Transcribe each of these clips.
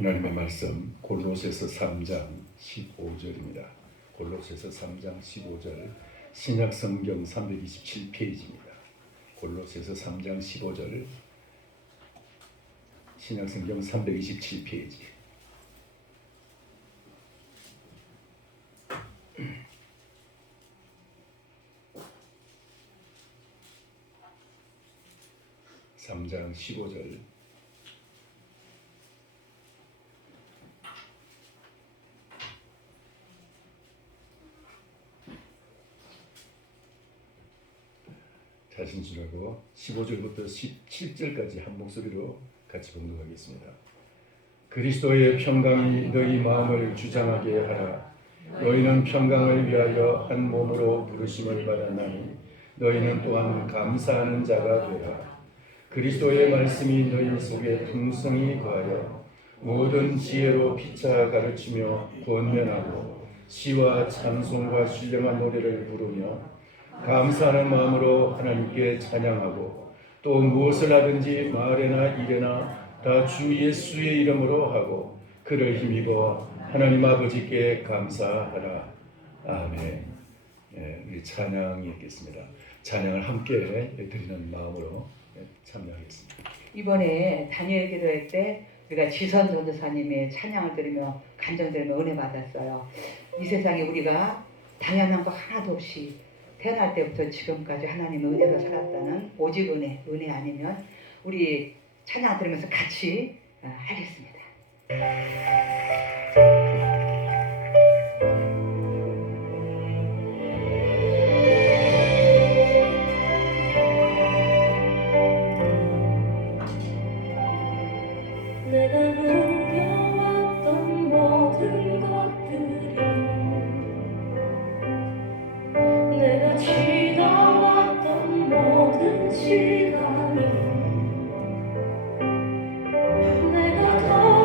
하나님의 말씀 골로새서 3장 15절입니다. 골로새서 3장 15절 신약 성경 327페이지입니다. 골로새서 3장 15절 신약 성경 327페이지. (3장 15절) 자신 주라고 15절부터 17절까지 한 목소리로 같이 봉독하겠습니다. 그리스도의 평강이 너희 마음을 주장하게 하라. 너희는 평강을 위하여 한 몸으로 부르심을 받았나니 너희는 또한 감사하는 자가 되라. 그리스도의 말씀이 너희 속에 풍성히 거하여 모든 지혜로 피차 가르치며 권면하고 시와 찬송과 신령한 노래를 부르며 감사하는 마음으로 하나님께 찬양하고 또 무엇을 하든지 말에나 일에나 다 주 예수의 이름으로 하고 그를 힘입어 하나님 아버지께 감사하라. 아멘. 우리 찬양이 있겠습니다. 찬양을 함께 드리는 마음으로 참여하겠습니다. 이번에 다니엘 기도회 때 우리가 지선 전도사님의 찬양을 들으며 감정 들으며 은혜 받았어요. 이 세상에 우리가 당연한 거 하나도 없이 태어날 때부터 지금까지 하나님의 은혜로 살았다는 오직 은혜 아니면 우리 찬양 들으면서 같이 하겠습니다. 내가 누려왔던 모든 것들이 내가 지나왔던 모든 시간이 내가 더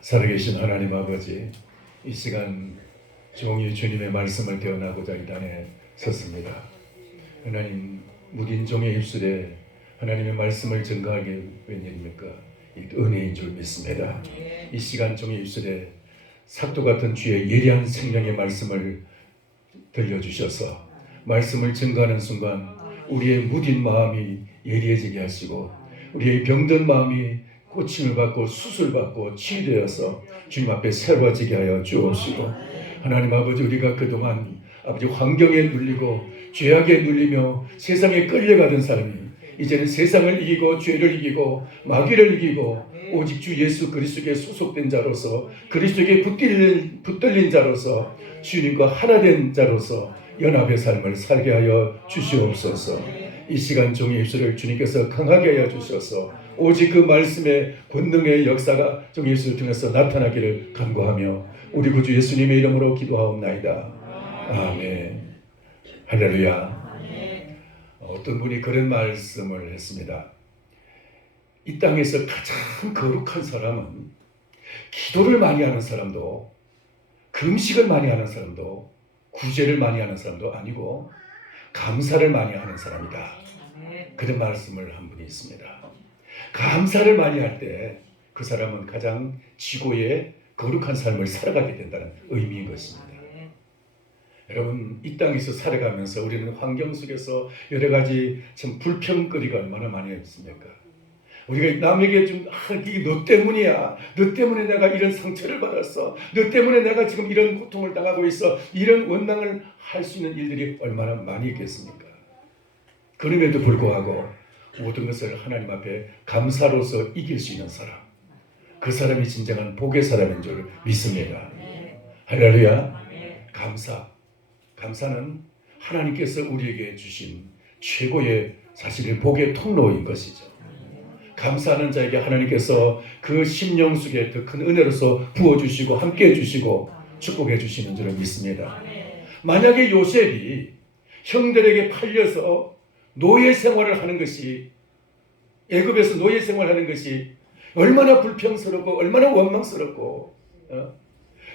살아계신 하나님 아버지, 이 시간 종이 주님의 말씀을 대언하고자 이 단에 섰습니다. 하나님, 묻은 종의 입술에 하나님의 말씀을 증거하게 웬일입니까? 이 은혜인 줄 믿습니다. 이 시간 종의 입술에 삭도 같은 주의 예리한 생명의 말씀을 들려주셔서 말씀을 증거하는 순간 우리의 묻은 마음이 예리해지게 하시고 우리의 병든 마음이 고침을 받고 수술받고 치유되어서 주님 앞에 새로워지게 하여 주옵시고, 하나님 아버지, 우리가 그동안 아버지 환경에 눌리고 죄악에 눌리며 세상에 끌려가던 사람이 이제는 세상을 이기고 죄를 이기고 마귀를 이기고 오직 주 예수 그리스도께 소속된 자로서 그리스도께 붙들린 자로서 주님과 하나 된 자로서 연합의 삶을 살게 하여 주시옵소서. 이 시간 종의 입술을 주님께서 강하게 하여 주셔서 오직 그 말씀의 권능의 역사가 종의 입술을 통해서 나타나기를 간구하며 우리 구주 예수님의 이름으로 기도하옵나이다. 아멘. 할렐루야. 어떤 분이 그런 말씀을 했습니다. 이 땅에서 가장 거룩한 사람은 기도를 많이 하는 사람도 금식을 많이 하는 사람도 구제를 많이 하는 사람도 아니고 감사를 많이 하는 사람이다. 그런 말씀을 한 분이 있습니다. 감사를 많이 할 때 그 사람은 가장 지고의 거룩한 삶을 살아가게 된다는 의미인 것입니다. 여러분, 이 땅에서 살아가면서 우리는 환경 속에서 여러 가지 참 불평거리가 얼마나 많이 있습니까? 우리가 남에게 좀 이게 너 때문이야. 너 때문에 내가 이런 상처를 받았어. 너 때문에 내가 지금 이런 고통을 당하고 있어. 이런 원망을 할 수 있는 일들이 얼마나 많이 있겠습니까? 그럼에도 불구하고 모든 것을 하나님 앞에 감사로서 이길 수 있는 사람, 그 사람이 진정한 복의 사람인 줄 믿습니다. 할렐루야. 감사는 하나님께서 우리에게 주신 최고의 사실은 복의 통로인 것이죠. 감사하는 자에게 하나님께서 그 심령 속에 더 큰 은혜로서 부어주시고 함께해 주시고 축복해 주시는 줄을 믿습니다. 만약에 요셉이 형들에게 팔려서 노예 생활을 하는 것이, 애굽에서 노예 생활하는 것이 얼마나 불평스럽고 얼마나 원망스럽고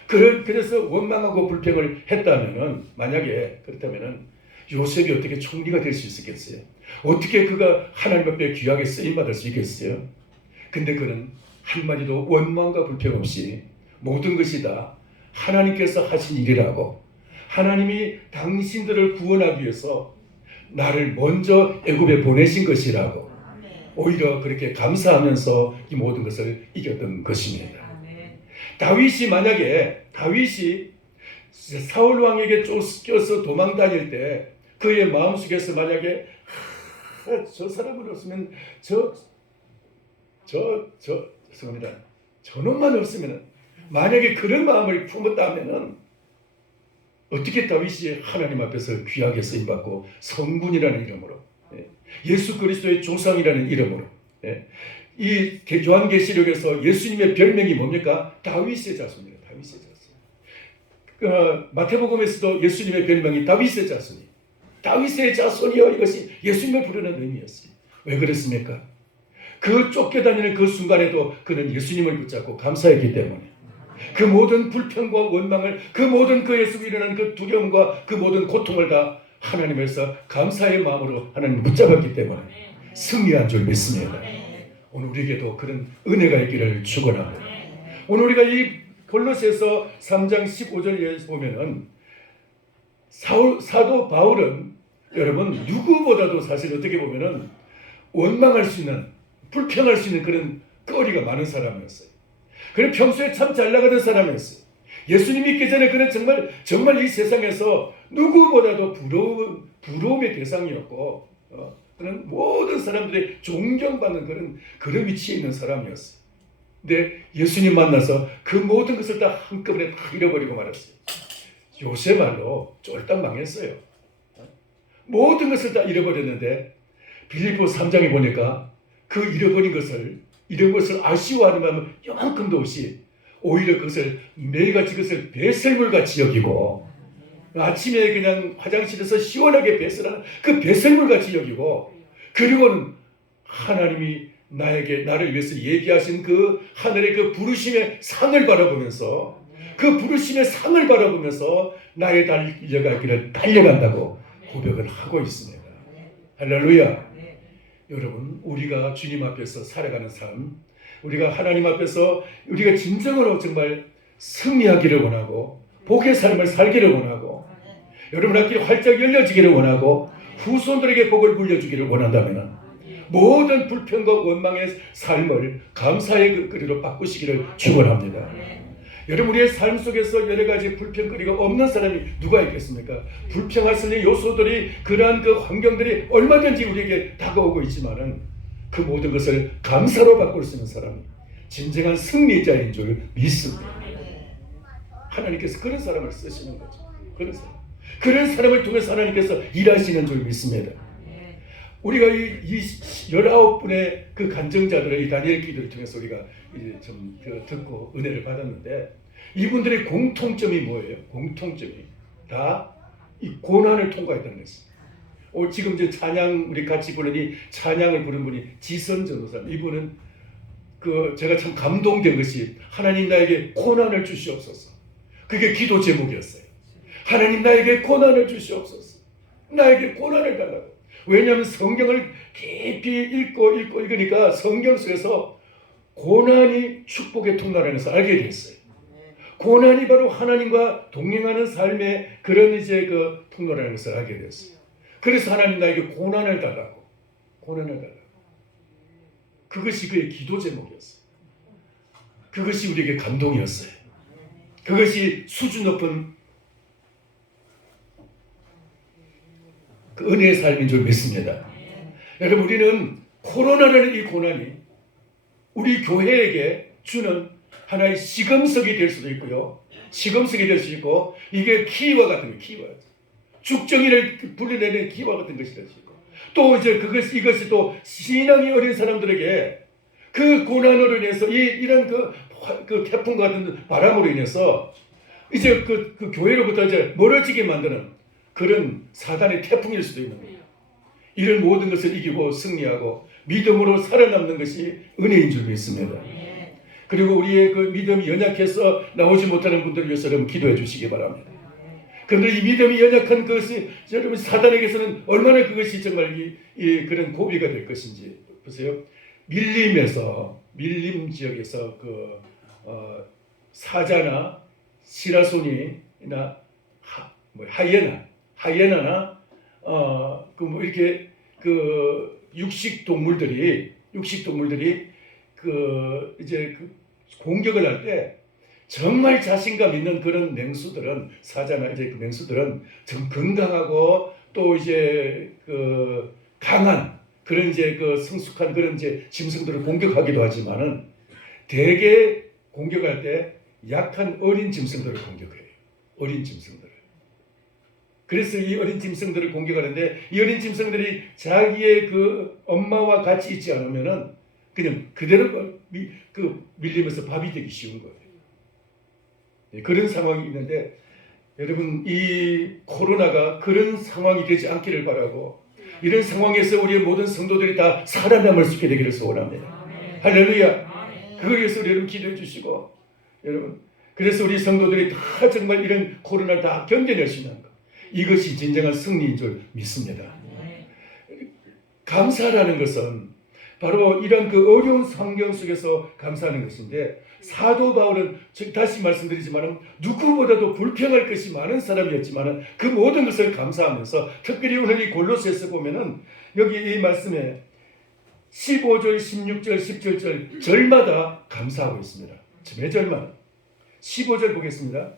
그래서 원망하고 불평을 했다면은, 만약에 그렇다면은 요셉이 어떻게 총리가 될 수 있었겠어요? 어떻게 그가 하나님 앞에 귀하게 쓰임받을 수 있겠어요? 근데 그는 한마디도 원망과 불평 없이 모든 것이 다 하나님께서 하신 일이라고, 하나님이 당신들을 구원하기 위해서 나를 먼저 애굽에 보내신 것이라고 오히려 그렇게 감사하면서 이 모든 것을 이겼던 것입니다. 다윗이 사울 왕에게 쫓겨서 도망 다닐 때 그의 마음속에서 만약에 저 사람을 없으면 죄송합니다. 저놈만 없으면, 만약에 그런 마음을 품었다면은 어떻게 다윗이 하나님 앞에서 귀하게 쓰임받고 성군이라는 이름으로, 예수 그리스도의 조상이라는 이름으로, 이 요한계시록에서 예수님의 별명이 뭡니까? 다윗의 자손이에요. 다윗의 자손. 마태복음에서도 예수님의 별명이 다윗의 자손이, 다윗의 자손이여, 이것이 예수님을 부르는 의미였어요. 왜 그랬습니까? 그 쫓겨다니는 그 순간에도 그는 예수님을 붙잡고 감사했기 때문에 그 모든 불평과 원망을, 그 모든 그에서 일어난 그 두려움과 그 모든 고통을 다 하나님에서 감사의 마음으로 하나님 붙잡았기 때문에 승리한 줄 믿습니다. 오늘 우리에게도 그런 은혜가 있기를 축원합니다. 오늘 우리가 이 골로새서 3장 15절에 보면은 사도 바울은 여러분 누구보다도 사실 어떻게 보면은 원망할 수 있는, 불평할 수 있는 그런 거리가 많은 사람이었어요. 그는 평소에 참 잘 나가던 사람이었어요. 예수님 믿기 전에 그는 정말 이 세상에서 누구보다도 부러움의 대상이었고, 그는 모든 사람들이 존경받는 그런 위치에 있는 사람이었어요. 근데 예수님 만나서 그 모든 것을 다 한꺼번에 다 잃어버리고 말았어요. 요새 말로 쫄딱 망했어요. 모든 것을 다 잃어버렸는데 빌립보 3장에 보니까 그 잃어버린 것을 아쉬워하는 마음은 요만큼도 없이 오히려 그것을 매일같이 그것을 배설물같이 여기고, 아침에 그냥 화장실에서 시원하게 배설하는 그 배설물같이 여기고, 그리고는 하나님이 나를 위해서 얘기하신 그 하늘의 그 부르심의 상을 바라보면서 그 부르심의 상을 바라보면서 나의 달려갈 길을 달려간다고 고백을 하고 있습니다. 할렐루야. 여러분, 우리가 주님 앞에서 살아가는 삶, 우리가 하나님 앞에서 우리가 진정으로 정말 승리하기를 원하고 복의 삶을 살기를 원하고 여러분 앞길이 활짝 열려지기를 원하고 후손들에게 복을 물려주기를 원한다면 모든 불평과 원망의 삶을 감사의 거리로 바꾸시기를 축원합니다. 여러분, 우리의 삶 속에서 여러 가지 불평거리가 없는 사람이 누가 있겠습니까? 불평할 수 있는 요소들이, 그러한 그 환경들이 얼마든지 우리에게 다가오고 있지만은 그 모든 것을 감사로 바꿀 수 있는 사람이 진정한 승리자인 줄 믿습니다. 하나님께서 그런 사람을 쓰시는 거죠. 그런 사람을 통해서 하나님께서 일하시는 줄 믿습니다. 우리가 이 19분의 그 간증자들의 이 다니엘 기도를 통해서 우리가 이제 좀 듣고 은혜를 받았는데, 이분들의 공통점이 뭐예요? 공통점이 다 이 고난을 통과했다는 것입니다. 지금 이제 찬양 우리 같이 부르니 찬양을 부른 분이 지선 전도사님, 이분은 제가 참 감동된 것이 하나님 나에게 고난을 주시옵소서. 그게 기도 제목이었어요. 하나님 나에게 고난을 주시옵소서. 나에게 고난을 달라고. 왜냐하면 성경을 깊이 읽으니까 성경 속에서 고난이 축복의 통로라는 것을 알게 됐어요. 고난이 바로 하나님과 동행하는 삶의 그런 이제 그 통로라는 것을 알게 됐어요. 그래서 하나님 나에게 고난을 달라고. 그것이 그의 기도 제목이었어요. 그것이 우리에게 감동이었어요. 그것이 수준 높은 그 은혜의 삶인 줄 믿습니다. 여러분, 우리는 코로나라는 이 고난이 우리 교회에게 주는 하나의 시금석이 될 수도 있고요. 시금석이 될 수 있고, 이게 키와 같은 거예요. 키와. 죽정이를 불러내는 키와 같은 것이 될 수 있고, 또 이제 이것이 또 신앙이 어린 사람들에게 그 고난으로 인해서 이런 그 태풍 같은 바람으로 인해서 이제 그 교회로부터 이제 멀어지게 만드는 그런 사단의 태풍일 수도 있는 거예요. 이런 모든 것을 이기고 승리하고 믿음으로 살아남는 것이 은혜인 줄 믿습니다. 그리고 우리의 그 믿음이 연약해서 나오지 못하는 분들을 위해서 여러분 기도해 주시기 바랍니다. 그런데 이 믿음이 연약한 것이 여러분 사단에게서는 얼마나 그것이 정말 그런 고비가 될 것인지 보세요. 밀림 지역에서 사자나 시라소니나 하이에나나 이렇게 육식 동물들이 공격을 할 때 정말 자신감 있는 그런 사자나 이제 그 맹수들은 좀 건강하고 또 이제 강한 그런 이제 성숙한 그런 이제 짐승들을 공격하기도 하지만은 대개 공격할 때 약한 어린 짐승들을 공격해요. 어린 짐승들. 그래서 이 어린 짐승들을 공격하는데, 이 어린 짐승들이 자기의 그 엄마와 같이 있지 않으면은 그냥 그대로 밀리면서 밥이 되기 쉬운 거예요. 그런 상황이 있는데, 여러분 이 코로나가 그런 상황이 되지 않기를 바라고, 이런 상황에서 우리의 모든 성도들이 다 살아남을 수 있게 되기를 소원합니다. 할렐루야. 그걸 위해서 여러분 기도해 주시고, 여러분 그래서 우리 성도들이 다 정말 이런 코로나를 다 견뎌낼 수 있는 것, 이것이 진정한 승리인 줄 믿습니다. 감사라는 것은 바로 이런 어려운 환경 속에서 감사하는 것인데, 사도 바울은 다시 말씀드리지만 누구보다도 불평할 것이 많은 사람이었지만 그 모든 것을 감사하면서, 특별히 오늘 이 골로새서 보면은 여기 이 말씀에 15절, 16절, 17절 절마다 감사하고 있습니다. 매 절마다. 15절 보겠습니다.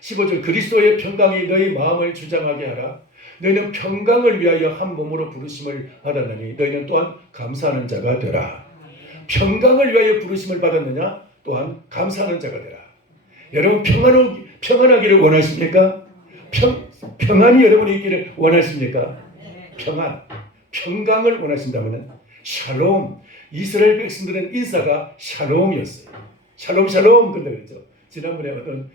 15절, 그리스도의 평강이 너희 마음을 주장하게 하라. 너희는 평강을 위하여 한 몸으로 부르심을 받았느니 너희는 또한 감사하는 자가 되라. 평강을 위하여 부르심을 받았느냐? 또한 감사하는 자가 되라. 여러분 평안하기를 원하십니까? 평안이 여러분이 있기를 원하십니까? 평강을 원하신다면 샬롬. 이스라엘 백성들은 인사가 샬롬이었어요. 샬롬 근데 그랬죠. 지난번에 어떤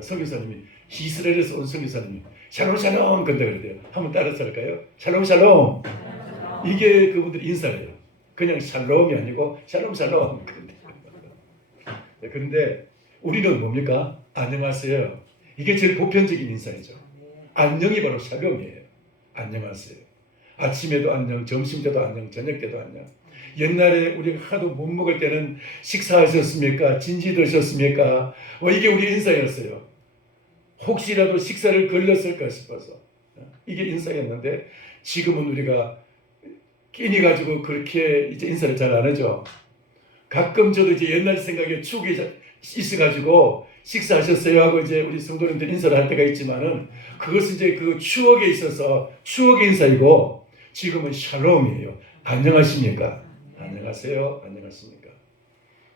선교사님이, 이스라엘에서 온 선교사님이 샬롬 근데 그랬대요. 한번 따라서 할까요? 샬롬. 이게 그분들 인사예요. 그냥 샬롬이 아니고 샬롬 샬롬. 그런데 우리는 뭡니까? 안녕하세요. 이게 제일 보편적인 인사이죠. 안녕이 바로 샬롬이에요. 안녕하세요. 아침에도 안녕, 점심 때도 안녕, 저녁 때도 안녕. 옛날에 우리가 하도 못 먹을 때는 식사하셨습니까? 진지 드셨습니까? 이게 우리 인사였어요. 혹시라도 식사를 걸렸을까 싶어서 이게 인사였는데 지금은 우리가 끼니 가지고 그렇게 이제 인사를 잘 안 하죠. 가끔 저도 이제 옛날 생각에 추억이 있어가지고 식사하셨어요 하고 이제 우리 성도님들 인사를 할 때가 있지만은 그것은 이제 그 추억에 있어서 추억의 인사이고 지금은 샬롬이에요. 안녕하십니까? 안녕하세요. 안녕하십니까?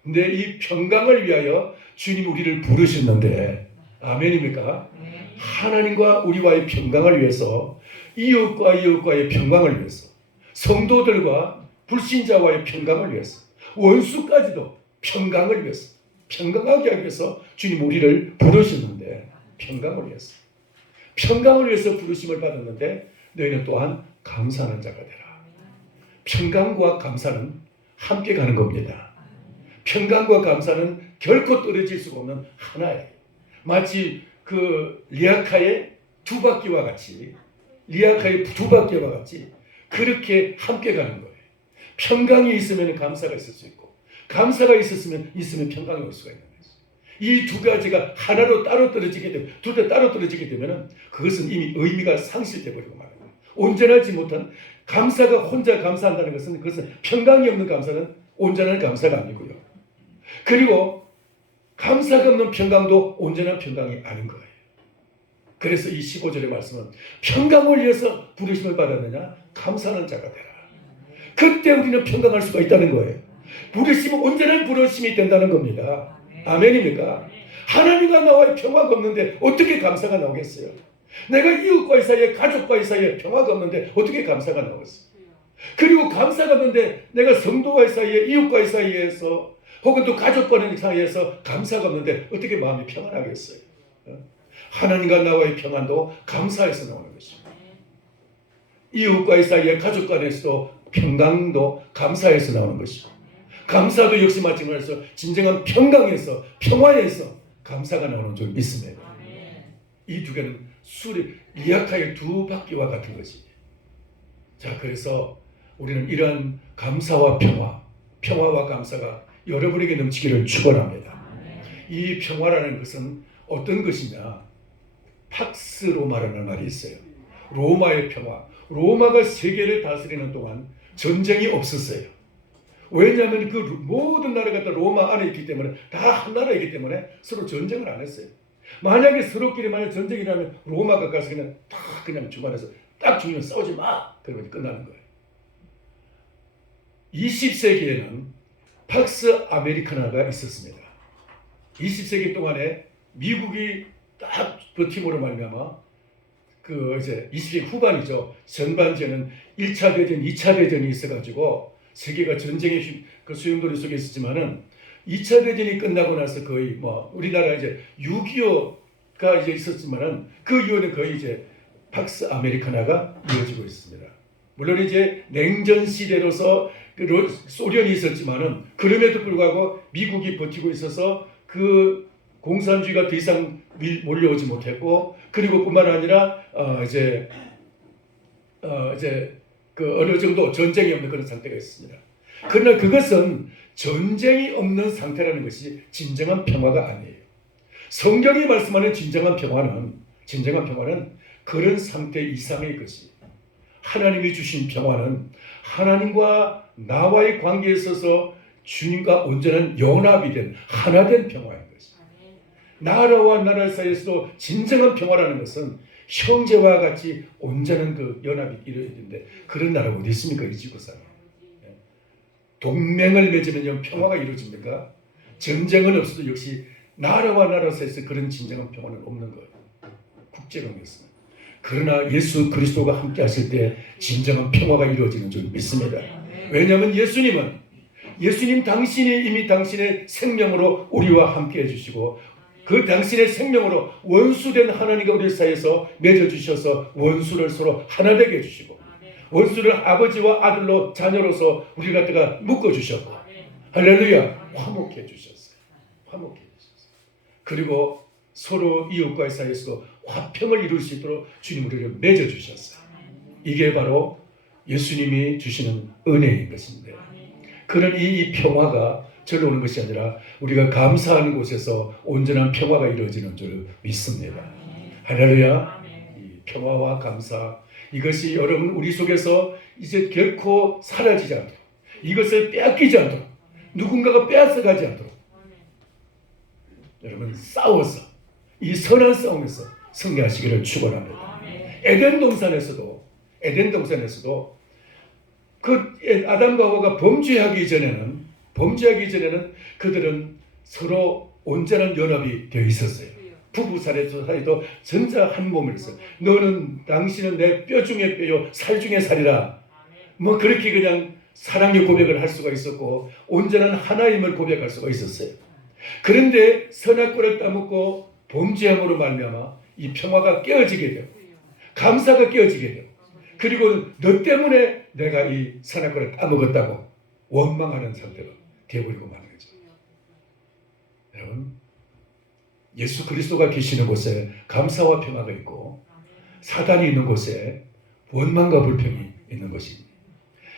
근데 이 평강을 위하여 주님 우리를 부르셨는데 아멘입니까? 하나님과 우리와의 평강을 위해서 이웃과 이웃과의 평강을 위해서 성도들과 불신자와의 평강을 위해서 원수까지도 평강을 위해서 평강하게 하기 위해서 주님 우리를 부르셨는데 평강을 위해서 부르심을 받았는데 너희는 또한 감사하는 자가 되라. 평강과 감사는 함께 가는 겁니다. 평강과 감사는 결코 떨어질 수가 없는 하나예요. 마치 그 리아카의 두 바퀴와 같이 그렇게 함께 가는 거예요. 평강이 있으면 감사가 있을 수 있고 감사가 있으면 평강이 올 수가 있는 거죠. 이 두 가지가 하나로 따로 떨어지게 되면 둘 다 따로 떨어지게 되면 그것은 이미 의미가 상실돼 버리고 말아요. 온전하지 못한 감사가 혼자 감사한다는 것은 그것은 평강이 없는 감사는 온전한 감사가 아니고요. 그리고 감사가 없는 평강도 온전한 평강이 아닌 거예요. 그래서 이 15절의 말씀은 평강을 위해서 부르심을 받았느냐? 감사하는 자가 되라. 그때 우리는 평강할 수가 있다는 거예요. 부르심은 온전한 부르심이 된다는 겁니다. 아멘입니까? 하나님과 나와의 평화가 없는데 어떻게 감사가 나오겠어요? 내가 이웃과의 사이에 가족과의 사이에 평화가 없는데 어떻게 감사가 나오겠어요? 그리고 감사가 없는데 내가 성도와의 사이에 이웃과의 사이에서 혹은 또 가족과의 사이에서 감사가 없는데 어떻게 마음이 평안하겠어요? 하나님과 나와의 평안도 감사에서 나오는 것입니다. 이웃과의 사이에 가족 간에서도 평강도 감사에서 나오는 것이고 감사도 역시 마찬가지로 진정한 평강에서 평화에서 감사가 나오는 줄 믿습니다. 이 두 개는 리아카의 두 바퀴와 같은 것입니다. 자, 그래서 우리는 이러한 감사와 평화와 감사가 여러분에게 넘치기를 축원합니다. 이 평화라는 것은 어떤 것이냐? 팍스 로마라는 말이 있어요. 로마의 평화. 로마가 세계를 다스리는 동안 전쟁이 없었어요. 왜냐하면 그 모든 나라가 다 로마 안에 있기 때문에 다 한 나라이기 때문에 서로 전쟁을 안 했어요. 만약에 서로끼리 만약 전쟁이 나면 로마가 가서 그냥 중간에서 딱 죽이면 싸우지 마. 그러면 끝나는 거예요. 20세기에는 팍스 아메리카나가 있었습니다. 20세기 동안에 미국이 딱 버팀으로 말미암아 그 이제 20세기 후반이죠. 전반전은 1차 대전, 2차 대전이 있어가지고 세계가 전쟁의 그 소용돌이 속에 있었지만은 2차 대전이 끝나고 나서 거의 우리나라 이제 6.25가 이제 있었지만은 그 이후에는 거의 이제 팍스 아메리카나가 이어지고 있습니다. 물론 이제 냉전 시대로서 소련이 있었지만은 그럼에도 불구하고 미국이 버티고 있어서 그 공산주의가 더 이상 몰려오지 못했고 그리고 뿐만 아니라 이제 그 어느 정도 전쟁이 없는 그런 상태가 있습니다. 그러나 그것은 전쟁이 없는 상태라는 것이 진정한 평화가 아니에요. 성경이 말씀하는 진정한 평화는 그런 상태 이상의 것이 하나님이 주신 평화는 하나님과 나와의 관계에 있어서 주님과 온전한 연합이 된 하나된 평화인 것입니다. 나라와 나라 사이에서도 진정한 평화라는 것은 형제와 같이 온전한 그 연합이 이루어지는데 그런 나라가 어디 있습니까? 이 지구상에. 동맹을 맺으면 평화가 이루어집니까? 전쟁은 없어도 역시 나라와 나라 사이에서 그런 진정한 평화는 없는 거예요. 국제관계에서는. 그러나 예수 그리스도가 함께 하실 때 진정한 평화가 이루어지는 줄 믿습니다. 왜냐하면 예수님 당신이 이미 당신의 생명으로 우리와 함께 해주시고 그 당신의 생명으로 원수된 하나님과 우리 사이에서 맺어주셔서 원수를 서로 하나 되게 해주시고 원수를 아버지와 아들로 자녀로서 우리 갖다가 묶어주셨고, 할렐루야, 화목해 주셨어요. 화목해 주셨어요. 그리고 서로 이웃과의 사이에서도 화평을 이룰 수 있도록 주님 우리를 맺어 주셨어요. 이게 바로 예수님이 주시는 은혜인 것인데, 그런 이 평화가 절로 오는 것이 아니라 우리가 감사하는 곳에서 온전한 평화가 이루어지는 줄 믿습니다. 할렐루야. 이 평화와 감사, 이것이 여러분 우리 속에서 이제 결코 사라지지 않도록, 이것을 빼앗기지 않도록, 누군가가 빼앗아가지 않도록 여러분 싸워서 이 선한 싸움에서 승리하시기를 축원합니다. 에덴 동산에서도 그 아담과 하와가 범죄하기 전에는 그들은 서로 온전한 연합이 되어 있었어요. 부부 사이도 전자 한 몸이었어요. 당신은 내 뼈 중에 뼈요 살 중에 살이라. 뭐 그렇게 그냥 사랑의 고백을 할 수가 있었고 온전한 하나임을 고백할 수가 있었어요. 그런데 선악과를 따먹고 범죄함으로 말미암아 이 평화가 깨어지게 되고 감사가 깨어지게 되고, 그리고 너 때문에 내가 이 선악과를 따먹었다고 원망하는 상태가 되어버리고 마는 거죠. 여러분, 예수 그리스도가 계시는 곳에 감사와 평화가 있고 사단이 있는 곳에 원망과 불평이 있는 것입니다.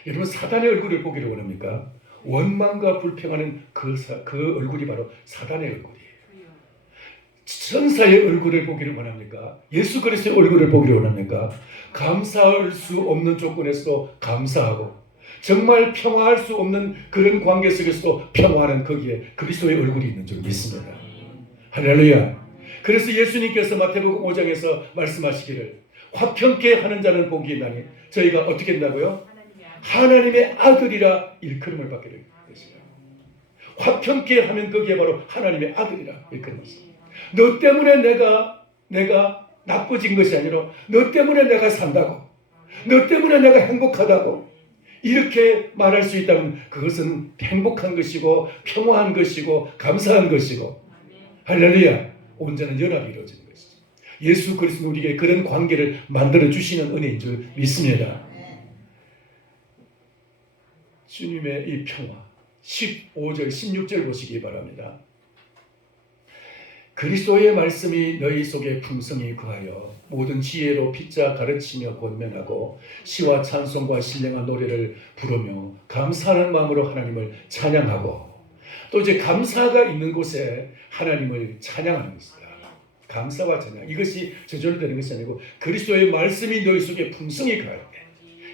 여러분, 사단의 얼굴을 보기를 원합니까? 원망과 불평하는 그 얼굴이 바로 사단의 얼굴이에요. 천사의 얼굴을 보기를 원합니까? 예수 그리스도의 얼굴을 보기를 원합니까? 감사할 수 없는 조건에서도 감사하고 정말 평화할 수 없는 그런 관계 속에서도 평화하는 거기에 그리스도의 얼굴이 있는 줄 믿습니다. 할렐루야. 그래서 예수님께서 마태복음 5장에서 말씀하시기를 화평케 하는 자는 복이 있나니 저희가 어떻게 된다고요? 하나님의 아들이라 일컬음을 받게 될 것이다. 화평케 하면 거기에 바로 하나님의 아들이라 일컬음했습니다. 너 때문에 내가 나빠진 것이 아니라 너 때문에 내가 산다고, 너 때문에 내가 행복하다고 이렇게 말할 수 있다면 그것은 행복한 것이고 평화한 것이고 감사한 것이고, 할렐루야, 온전한 연합이 이루어지는 것이죠. 예수 그리스도 우리에게 그런 관계를 만들어 주시는 은혜인 줄 믿습니다. 주님의 이 평화 15절 16절 보시기 바랍니다. 그리스도의 말씀이 너희 속에 풍성히 거하여 모든 지혜로 빗자 가르치며 권면하고 시와 찬송과 신령한 노래를 부르며 감사하는 마음으로 하나님을 찬양하고, 또 이제 감사가 있는 곳에 하나님을 찬양하는 것이다. 감사와 찬양, 이것이 저절로 되는 것이 아니고 그리스도의 말씀이 너희 속에 풍성히 거할 때,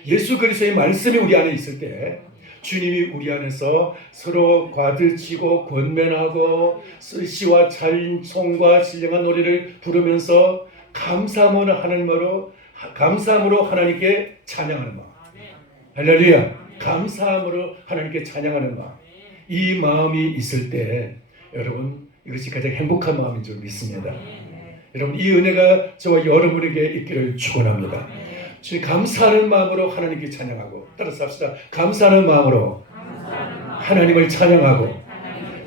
예수 그리스도의 말씀이 우리 안에 있을 때 주님이 우리 안에서 서로 과들치고 권면하고 시와 찬송과 신령한 노래를 부르면서 감사함으로 하나님께 찬양하는 마음. 할렐루야. 감사함으로 하나님께 찬양하는 마음. 이 마음이 있을 때 여러분, 이것이 가장 행복한 마음인 줄 믿습니다. 여러분, 이 은혜가 저와 여러분에게 있기를 축원합니다. 감사하는 마음으로 하나님께 찬양하고, 따라서 합시다. 감사하는 마음으로 하나님을 찬양하고.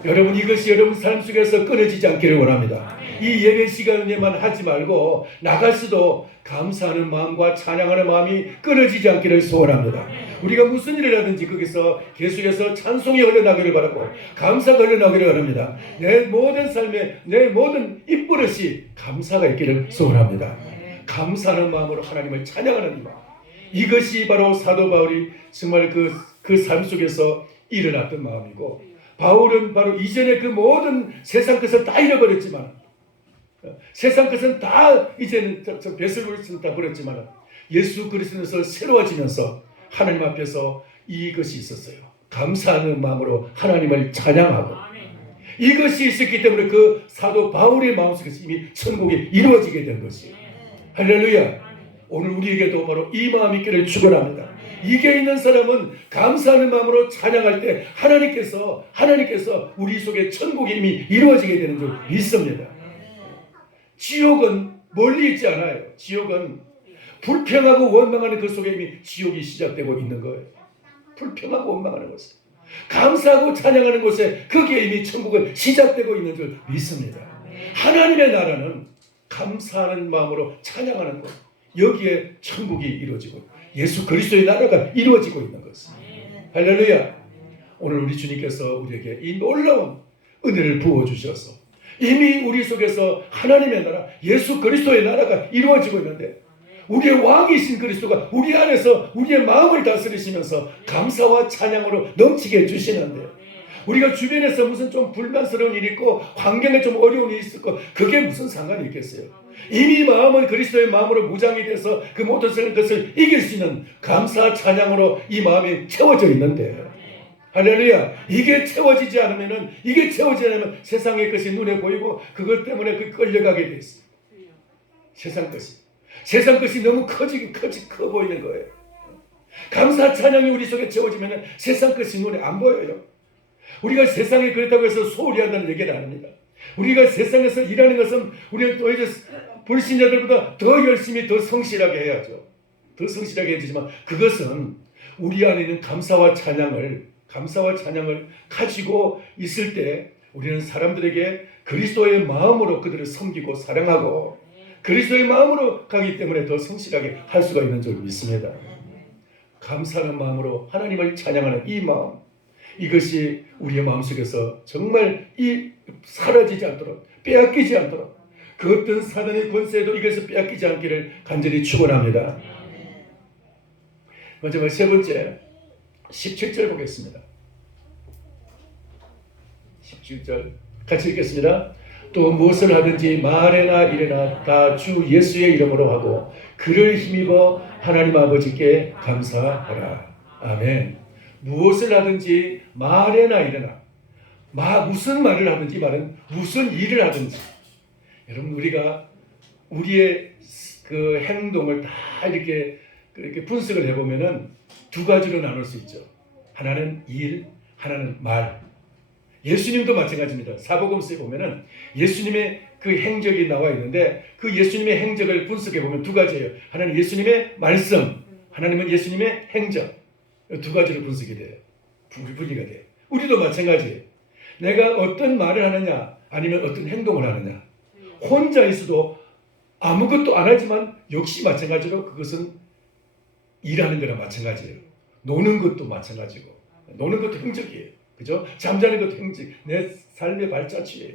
여러분, 이것이 여러분 삶 속에서 끊어지지 않기를 원합니다. 이 예배 시간에만 하지 말고 나갈수도 감사하는 마음과 찬양하는 마음이 끊어지지 않기를 소원합니다. 우리가 무슨 일을 하든지 거기서 계속해서 찬송이 흘러나기를 바라고 감사가 흘러나기를 바랍니다. 내 모든 삶에 내 모든 입버릇이 감사가 있기를 소원합니다. 감사하는 마음으로 하나님을 찬양하는 마음, 이것이 바로 사도 바울이 정말 그 삶 속에서 일어났던 마음이고, 바울은 바로 이전에 그 모든 세상 것을 다 잃어버렸지만, 세상 것은 다 이제는 배설물은 다 버렸지만 예수 그리스도에서 새로워지면서 하나님 앞에서 이것이 있었어요. 감사하는 마음으로 하나님을 찬양하고, 이것이 있었기 때문에 그 사도 바울의 마음속에서 이미 천국이 이루어지게 된 것이에요. 할렐루야. 오늘 우리에게도 바로 이 마음이 있기를 축원합니다. 이게 있는 사람은 감사하는 마음으로 찬양할 때 하나님께서 우리 속에 천국이 이미 이루어지게 되는 줄 믿습니다. 지옥은 멀리 있지 않아요. 지옥은 불평하고 원망하는 그 속에 이미 지옥이 시작되고 있는 거예요. 불평하고 원망하는 곳에, 감사하고 찬양하는 곳에 거기에 이미 천국은 시작되고 있는 줄 믿습니다. 하나님의 나라는 감사하는 마음으로 찬양하는 것, 여기에 천국이 이루어지고 예수 그리스도의 나라가 이루어지고 있는 것입니다. 할렐루야. 오늘 우리 주님께서 우리에게 이 놀라운 은혜를 부어주셔서 이미 우리 속에서 하나님의 나라, 예수 그리스도의 나라가 이루어지고 있는데 우리의 왕이신 그리스도가 우리 안에서 우리의 마음을 다스리시면서 감사와 찬양으로 넘치게 해주시는데 우리가 주변에서 무슨 좀 불만스러운 일이 있고 환경에 좀 어려운 일이 있을 거 그게 무슨 상관이 있겠어요. 이미 마음은 그리스도의 마음으로 무장이 돼서 그 모든 것을 이길 수 있는 감사 찬양으로 이 마음이 채워져 있는데 할렐루야. 이게 채워지지 않으면 세상의 것이 눈에 보이고 그것 때문에 끌려가게 돼 있어요. 세상 것이 너무 커 보이는 거예요. 감사 찬양이 우리 속에 채워지면 세상 것이 눈에 안 보여요. 우리가 세상에 그렇다고 해서 소홀히 한다는 얘기는 아닙니다. 우리가 세상에서 일하는 것은 우리는 또 이제 불신자들보다 더 열심히 더 성실하게 해야죠. 더 성실하게 해주지만 그것은 우리 안에 있는 감사와 찬양을 가지고 있을 때 우리는 사람들에게 그리스도의 마음으로 그들을 섬기고 사랑하고 그리스도의 마음으로 가기 때문에 더 성실하게 할 수가 있는 줄 믿습니다. 감사하는 마음으로 하나님을 찬양하는 이 마음, 이것이 우리의 마음속에서 정말 사라지지 않도록 빼앗기지 않도록 그 어떤 사단의 권세에도 이것을 빼앗기지 않기를 간절히 축원합니다. 마지막 세 번째 17절 보겠습니다. 17절 같이 읽겠습니다. 또 무엇을 하든지 말에나 일에나 다 주 예수의 이름으로 하고 그를 힘입어 하나님 아버지께 감사하라. 아멘. 무엇을 하든지 말에나 일에나 무슨 말을 하든지 말은 무슨 일을 하든지 여러분 우리가 우리의 그 행동을 다 이렇게 분석을 해보면은 두 가지로 나눌 수 있죠. 하나는 일, 하나는 말. 예수님도 마찬가지입니다. 사복음서에 보면은 예수님의 그 행적이 나와 있는데 그 예수님의 행적을 분석해 보면 두 가지예요. 하나는 예수님의 말씀, 하나님은 예수님의 행적. 두 가지로 분석이 돼요. 분리가 돼요. 우리도 마찬가지예요. 내가 어떤 말을 하느냐, 아니면 어떤 행동을 하느냐. 혼자 있어도 아무것도 안 하지만 역시 마찬가지로 그것은 일하는 거나 마찬가지예요. 노는 것도 마찬가지고, 노는 것도 행적이에요. 그죠? 잠자는 것도 행적, 내 삶의 발자취예요.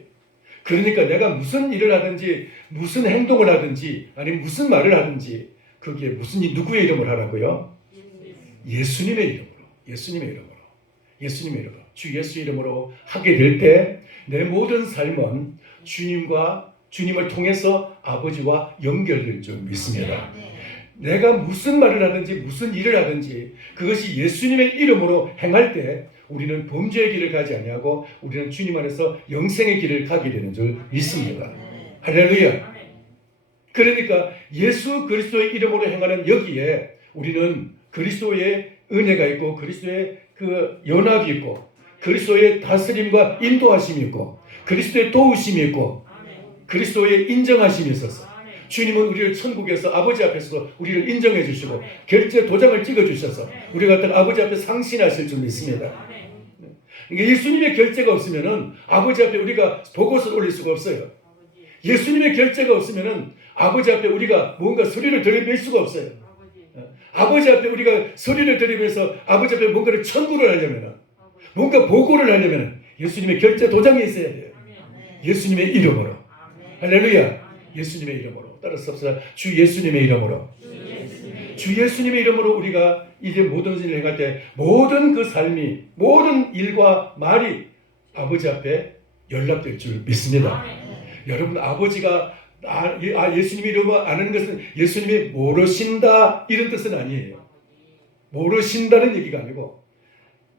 그러니까 내가 무슨 일을 하든지, 무슨 행동을 하든지, 아니면 무슨 말을 하든지, 거기에 누구의 이름을 하라고요? 예수님의 이름으로, 주 예수 이름으로 하게 될 때 내 모든 삶은 주님을 통해서 아버지와 연결될 줄 믿습니다. 내가 무슨 말을 하든지 무슨 일을 하든지 그것이 예수님의 이름으로 행할 때 우리는 범죄의 길을 가지 아니하고 우리는 주님 안에서 영생의 길을 가게 되는 줄 믿습니다. 할렐루야. 그러니까 예수 그리스도의 이름으로 행하는 여기에 우리는 그리스도의 은혜가 있고 그리스도의 그 연합이 있고 그리스도의 다스림과 인도하심이 있고 그리스도의 도우심이 있고 그리스도의 인정하심이 있어서 주님은 우리를 천국에서 아버지 앞에서 우리를 인정해 주시고 결제 도장을 찍어 주셔서 우리가 아버지 앞에 상신하실 줄 믿습니다. 예수님의 결제가 없으면은 아버지 앞에 우리가 보고서를 올릴 수가 없어요. 예수님의 결제가 없으면은 아버지 앞에 우리가 뭔가 소리를 들이댈 수가 없어요. 아버지 앞에 우리가 소리를 들이면서 아버지 앞에 뭔가를 청구를 하려면 뭔가 보고를 하려면 예수님의 결제 도장이 있어야 돼요. 예수님의 이름으로. 할렐루야. 예수님의 이름으로. 따라서 주 예수님의 이름으로. 주 예수님의 이름으로 우리가 이제 모든 일을 행할 때 모든 그 삶이 모든 일과 말이 아버지 앞에 연락될 줄 믿습니다. 여러분 아버지가 예수님의 이름을 아는 것은 예수님이 모르신다 이런 뜻은 아니에요. 모르신다는 얘기가 아니고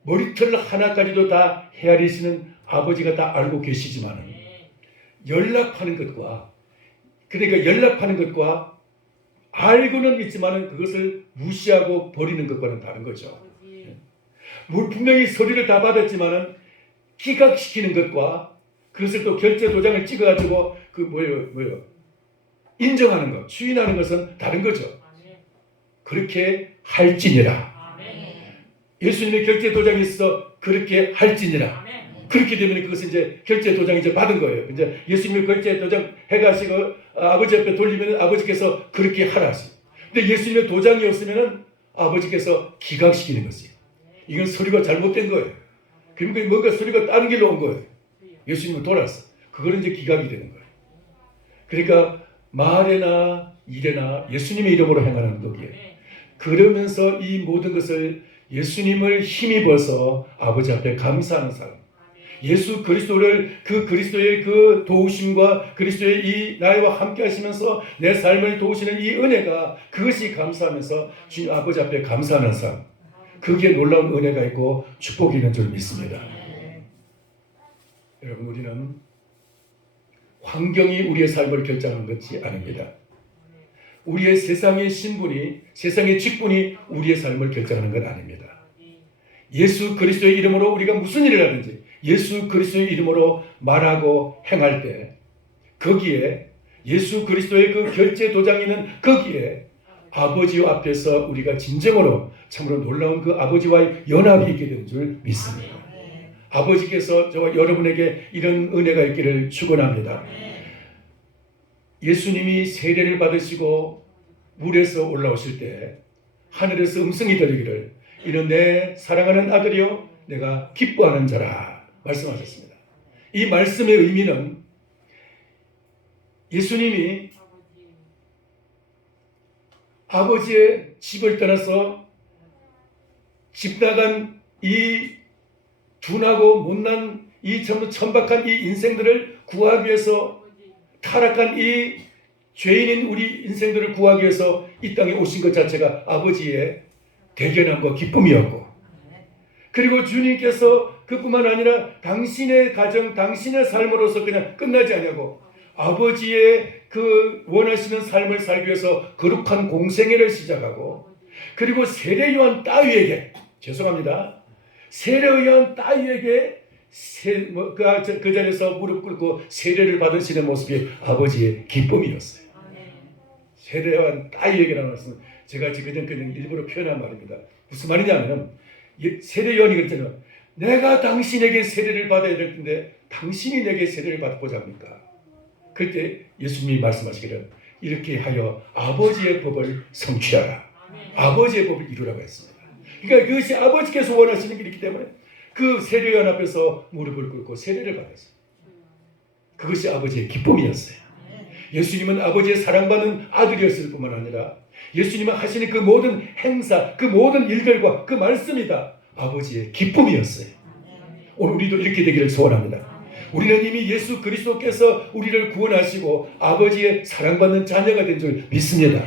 머리털 하나까지도 다 헤아리시는 아버지가 다 알고 계시지만 연락하는 것과 알고는 있지만 그것을 무시하고 버리는 것과는 다른 거죠. 분명히 소리를 다 받았지만 기각시키는 것과 그것을 또 결제 도장을 찍어가지고 인정하는 것, 추인하는 것은 다른 거죠. 그렇게 할지니라. 예수님의 결제 도장이 있어 그렇게 할지니라. 그렇게 되면 그것은 이제 결제 도장이 이제 받은 거예요. 이제 예수님의 결제 도장 해가시고 아버지 앞에 돌리면 아버지께서 그렇게 하라 하시. 근데 예수님의 도장이 없으면은 아버지께서 기각시키는 것이에요. 이건 소리가 잘못된 거예요. 그러니까 뭔가 소리가 다른 길로 온 거예요. 예수님은 돌았어. 그거는 이제 기각이 되는 거예요. 그러니까 말에나 일에나 예수님의 이름으로 행하는 거기에. 그러면서 이 모든 것을 예수님을 힘입어서 아버지 앞에 감사하는 사람. 예수 그리스도를 그 그리스도의 그 도우심과 그리스도의 이 나와 함께 하시면서 내 삶을 도우시는 이 은혜가 그것이 감사하면서 주님 아버지 앞에 감사하는 삶. 그게 놀라운 은혜가 있고 축복이 있는 줄 믿습니다. 여러분 우리는 환경이 우리의 삶을 결정하는 것이 아닙니다. 우리의 세상의 신분이 세상의 직분이 우리의 삶을 결정하는 건 아닙니다. 예수 그리스도의 이름으로 우리가 무슨 일을 하든지 예수 그리스도의 이름으로 말하고 행할 때 거기에 예수 그리스도의 그 결제 도장이 있는 거기에 아버지 앞에서 우리가 진정으로 참으로 놀라운 그 아버지와의 연합이 있게 되는 줄 믿습니다. 아버지께서 저와 여러분에게 이런 은혜가 있기를 축원합니다. 예수님이 세례를 받으시고 물에서 올라오실 때 하늘에서 음성이 들리기를 이는 내 사랑하는 아들이요 내가 기뻐하는 자라 말씀하셨습니다. 이 말씀의 의미는 예수님이 아버지의 집을 떠나서 집 나간 이 둔하고 못난 이 전부 천박한 이 인생들을 구하기 위해서 타락한 이 죄인인 우리 인생들을 구하기 위해서 이 땅에 오신 것 자체가 아버지의 대견함과 기쁨이었고 그리고 주님께서 그뿐만 아니라 당신의 가정, 당신의 삶으로서 그냥 끝나지 않냐고 아버지의 그 원하시는 삶을 살기 위해서 거룩한 공생애를 시작하고 그리고 세례요한 따위에게 죄송합니다. 세례요한 따위에게 그 자리에서 무릎 꿇고 세례를 받으시는 모습이 아버지의 기쁨이었어요. 세례요한 따위에게라는 말씀은 제가 그냥 일부러 표현한 말입니다. 무슨 말이냐면 세례요한이 그랬잖아요. 내가 당신에게 세례를 받아야 될 텐데 당신이 내게 세례를 받고자 합니까? 그때 예수님이 말씀하시기를 이렇게 하여 아버지의 법을 성취하라. 아버지의 법을 이루라고 했습니다. 그러니까 그것이 아버지께서 원하시는 길이기 때문에 그 세례요한 앞에서 무릎을 꿇고 세례를 받았어요. 그것이 아버지의 기쁨이었어요. 예수님은 아버지의 사랑받는 아들이었을 뿐만 아니라 예수님은 하시는 그 모든 행사, 그 모든 일들과 그 말씀이 다 아버지의 기쁨이었어요. 오늘 우리도 이렇게 되기를 소원합니다. 우리는 이미 예수 그리스도께서 우리를 구원하시고 아버지의 사랑받는 자녀가 된 줄 믿습니다.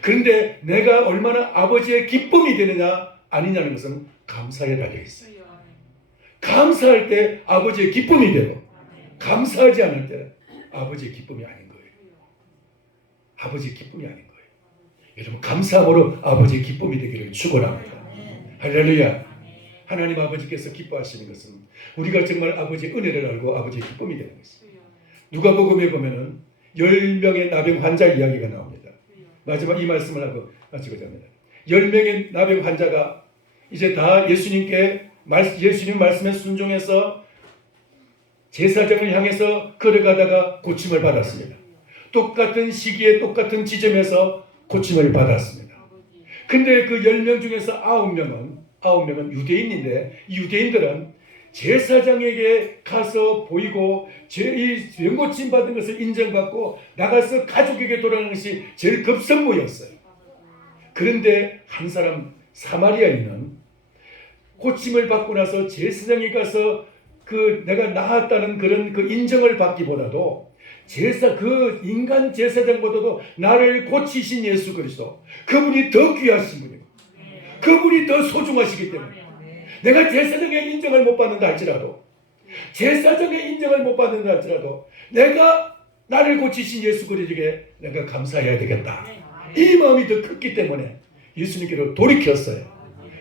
그런데 내가 얼마나 아버지의 기쁨이 되느냐 아니냐는 것은 감사에 달려있어요. 감사할 때 아버지의 기쁨이 되고 감사하지 않을 때 아버지의 기쁨이 아닌 거예요. 아버지의 기쁨이 아닌 거예요. 여러분 감사함으로 아버지의 기쁨이 되기를 축원합니다. 할렐루야. 하나님 아버지께서 기뻐하시는 것은 우리가 정말 아버지의 은혜를 알고 아버지의 기쁨이 되는 것입니다. 누가복음에 보면은 10명의 나병 환자 이야기가 나옵니다. 마지막 이 말씀을 하고 마치고자 합니다. 10명의 나병 환자가 이제 다 예수님 말씀에 순종해서 제사장을 향해서 걸어가다가 고침을 받았습니다. 똑같은 시기에 똑같은 지점에서 고침을 받았습니다. 근데 그 10명 중에서 9명은 유대인인데 이 유대인들은 제사장에게 가서 보이고 이 병고침 받은 것을 인정받고 나가서 가족에게 돌아가는 것이 제일 급선무였어요. 그런데 한 사람 사마리아인은 고침을 받고 나서 제사장에 가서 내가 나았다는 그런 그 인정을 받기보다도 그 인간 제사장보다도 나를 고치신 예수 그리스도 그분이 더 귀하신 분이고 그분이 더 소중하시기 때문에 내가 제사장의 인정을 못 받는다 할지라도 내가 나를 고치신 예수 그리스도에게 내가 감사해야 되겠다. 이 마음이 더 컸기 때문에 예수님께로 돌이켰어요.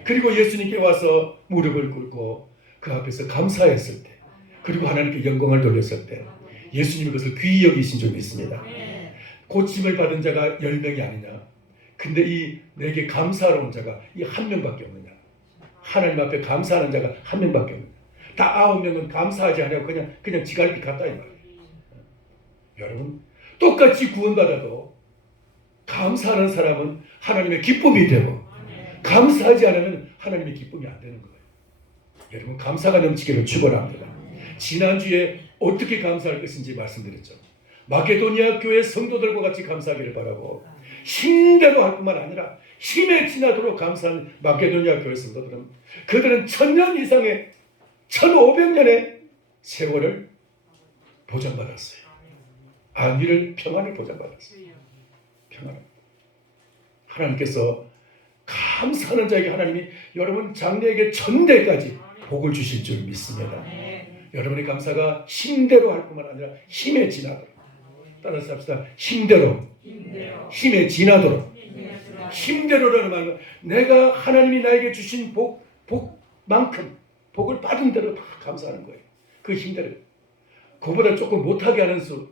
그리고 예수님께 와서 무릎을 꿇고 그 앞에서 감사했을 때 그리고 하나님께 영광을 돌렸을 때 예수님이 그것을 귀히 여기신 줄 믿습니다. 고침을 받은 자가 10명이 아니냐. 근데 내게 감사하러 온 자가 이 한 명밖에 없느냐. 하나님 앞에 감사하는 자가 한 명밖에 없느냐. 다 9명은 감사하지 않냐고 그냥 지갈비 갔다 이 말이에요. 여러분 똑같이 구원받아도 감사하는 사람은 하나님의 기쁨이 되고 감사하지 않으면 하나님의 기쁨이 안 되는 거예요. 여러분 감사가 넘치기를 축원합니다. 지난주에 어떻게 감사할 것인지 말씀드렸죠. 마케도니아 교회 성도들과 같이 감사하기를 바라고 힘대로 할 뿐만 아니라 힘에 지나도록 감사한 마케도니아 교회 성도들은 그들은 1000년 이상의 1500년의 세월을 보장받았어요. 안위를 평안을 보장받았어요. 평안을. 하나님께서 감사하는 자에게 하나님이 여러분 장래에게 전대까지 복을 주실 줄 믿습니다. 여러분의 감사가 힘대로 할 뿐만 아니라 힘에 지나도록. 따라서 합시다. 힘대로. 힘에 지나도록. 힘대로라는 말은 내가 하나님이 나에게 주신 복만큼 복을 받은 대로 다 감사하는 거예요. 그 힘대로. 그보다 조금 못하게 하는 수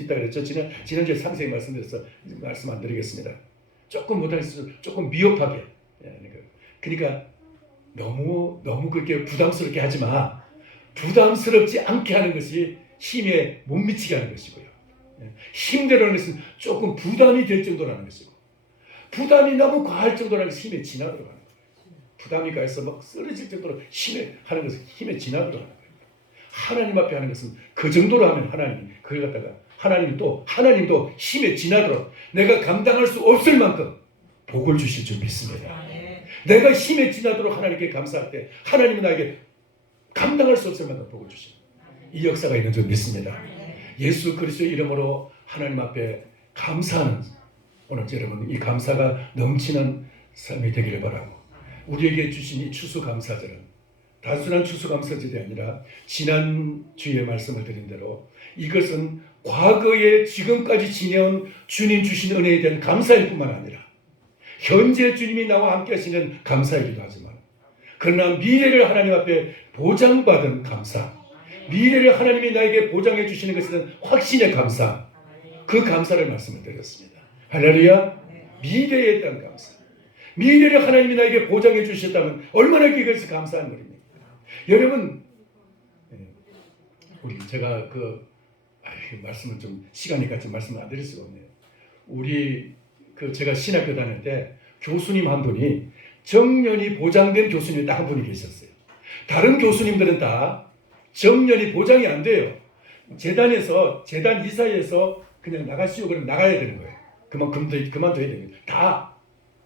있다 그랬죠. 지난주에 상세히 말씀드려서 말씀 안 드리겠습니다. 조금 못할 수, 조금 미흡하게. 그러니까 너무 그렇게 부담스럽게 하지 마. 부담스럽지 않게 하는 것이 힘에 못 미치게 하는 것이고요. 힘대로라는 것은 조금 부담이 될 정도라는 것이고, 부담이 너무 과할 정도라는 것은 힘에 지나도록 하는 거예요. 부담이 가해서 막 쓰러질 정도로 힘에 하는 것은 힘에 지나도록 하는 거예요. 하나님 앞에 하는 것은 그 정도로 하면 하나님이 그걸 갖다가 하나님도 힘에 지나도록 내가 감당할 수 없을 만큼 복을 주실 줄 믿습니다. 내가 힘에 지나도록 하나님께 감사할 때 하나님은 나에게 감당할 수 없을 만큼 복을 주십니다. 이 역사가 있는 줄 믿습니다. 예수 그리스도의 이름으로 하나님 앞에 감사하는 오늘 여러분 이 감사가 넘치는 삶이 되기를 바라고, 우리에게 주신 이 추수감사절은 단순한 추수감사절이 아니라 지난주에 말씀을 드린 대로 이것은 과거에 지금까지 지내온 주님 주신 은혜에 대한 감사일 뿐만 아니라 현재 주님이 나와 함께 하시는 감사이기도 하지만, 그러나 미래를 하나님 앞에 보장받은 감사, 미래를 하나님이 나에게 보장해 주시는 것에는 확신의 감사, 그 감사를 말씀을 드렸습니다. 할렐루야. 미래에 대한 감사, 미래를 하나님이 나에게 보장해 주셨다면 얼마나 그것이 감사한 일입니까? 여러분, 제가 말씀을 좀 시간이 같이 말씀을 안 드릴 수가 없네요. 제가 신학교 다닐 때 교수님 한 분이 정년이 보장된 교수님이 딱 한 분이 계셨어요. 다른 교수님들은 다 정년이 보장이 안 돼요. 재단 이사회에서 그냥 나가시오 그러면 나가야 되는 거예요. 그만둬야 됩니다. 다.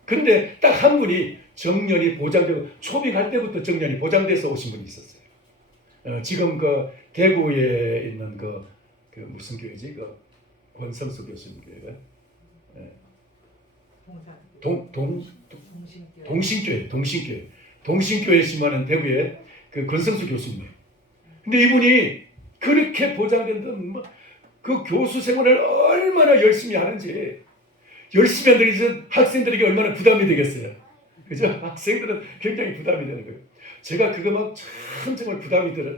근데 딱 한 분이 정년이 보장되고 초빙할 때부터 정년이 보장돼서 오신 분이 있었어요. 지금 대구에 있는 무슨 교회지? 권성수 교수님 교회가 동신교회 심하는 대구에 권성수 교수님. 근데 이분이 그렇게 보장된 그 교수 생활을 얼마나 열심히 하는지, 열심히 한다는 것은 학생들에게 얼마나 부담이 되겠어요. 그죠? 학생들은 굉장히 부담이 되는 거예요. 제가 그거 정말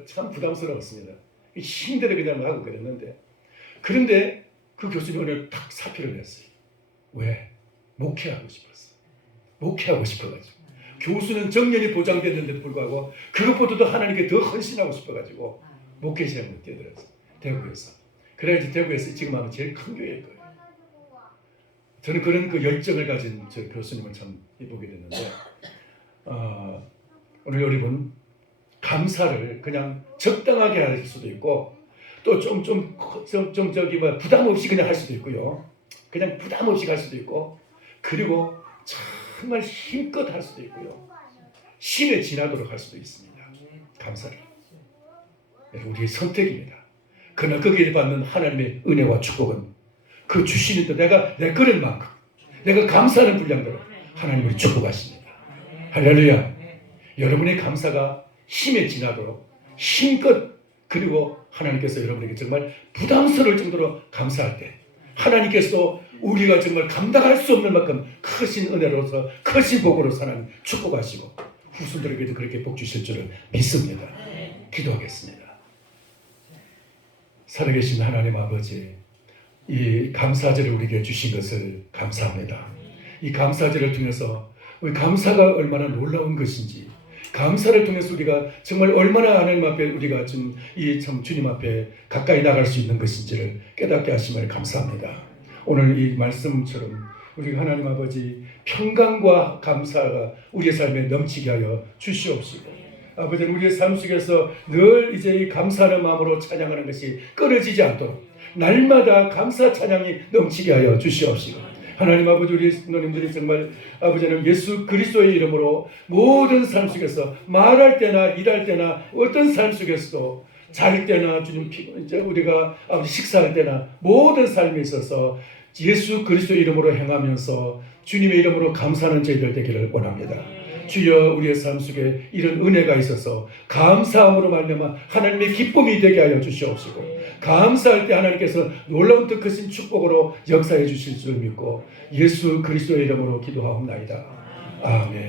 참 부담스러웠습니다. 힘대로 그냥 하고 그랬는데, 그런데 그 교수님이 오늘 딱 사표를 냈어요. 왜? 목회하고 싶었어. 목회하고 싶어가지고. 교수는 정년이 보장됐는데도 불구하고 그것보다도 하나님께 더 헌신하고 싶어가지고 목회 시험을 뛰어들었어요. 대구에서. 그래야지 대구에서 지금 하면 제일 큰 교회일 거예요. 저는 그런 열정을 가진 저 교수님을 참 보게 됐는데, 오늘 여러분 감사를 그냥 적당하게 할 수도 있고, 또 부담 없이 그냥 할 수도 있고요. 그냥 부담 없이 갈 수도 있고, 그리고 정말 힘껏 할 수도 있고요. 힘에 지나도록 할 수도 있습니다. 감사를. 우리의 선택입니다. 그러나 거기에 받는 하나님의 은혜와 축복은 그 주시는 데 내가 내 그릇 만큼 내가 감사하는 분량대로 하나님을 축복하십니다. 할렐루야. 여러분의 감사가 힘에 지나도록 힘껏, 그리고 하나님께서 여러분에게 정말 부담스러울 정도로 감사할 때 하나님께서 우리가 정말 감당할 수 없는 만큼 크신 은혜로서 크신 복으로 하나님 축복하시고 후손들에게도 그렇게 복 주실 줄을 믿습니다. 기도하겠습니다. 살아계신 하나님 아버지, 이 감사절을 우리에게 주신 것을 감사합니다. 이 감사절을 통해서 우리 감사가 얼마나 놀라운 것인지, 감사를 통해서 우리가 정말 얼마나 하나님 앞에 우리가 참 주님 앞에 가까이 나갈 수 있는 것인지를 깨닫게 하심을 감사합니다. 오늘 이 말씀처럼 우리 하나님 아버지 평강과 감사가 우리의 삶에 넘치게 하여 주시옵시고, 아버지는 우리의 삶 속에서 늘 이제 이 감사하는 마음으로 찬양하는 것이 끊어지지 않도록 날마다 감사 찬양이 넘치게 하여 주시옵시고, 하나님 아버지 우리 성도님들이 정말 아버지는 예수 그리스도의 이름으로 모든 삶 속에서 말할 때나 일할 때나 어떤 삶 속에서도 잘 때나 주님 이제 우리가 아버지 식사할 때나 모든 삶에 있어서 예수 그리스도의 이름으로 행하면서 주님의 이름으로 감사하는 저희들 되기를 원합니다. 주여 우리의 삶 속에 이런 은혜가 있어서 감사함으로 말미암아 하나님의 기쁨이 되게 하여 주시옵시고, 감사할 때 하나님께서 놀라운 더 크신 축복으로 역사해 주실 줄 믿고 예수 그리스도의 이름으로 기도하옵나이다. 아멘.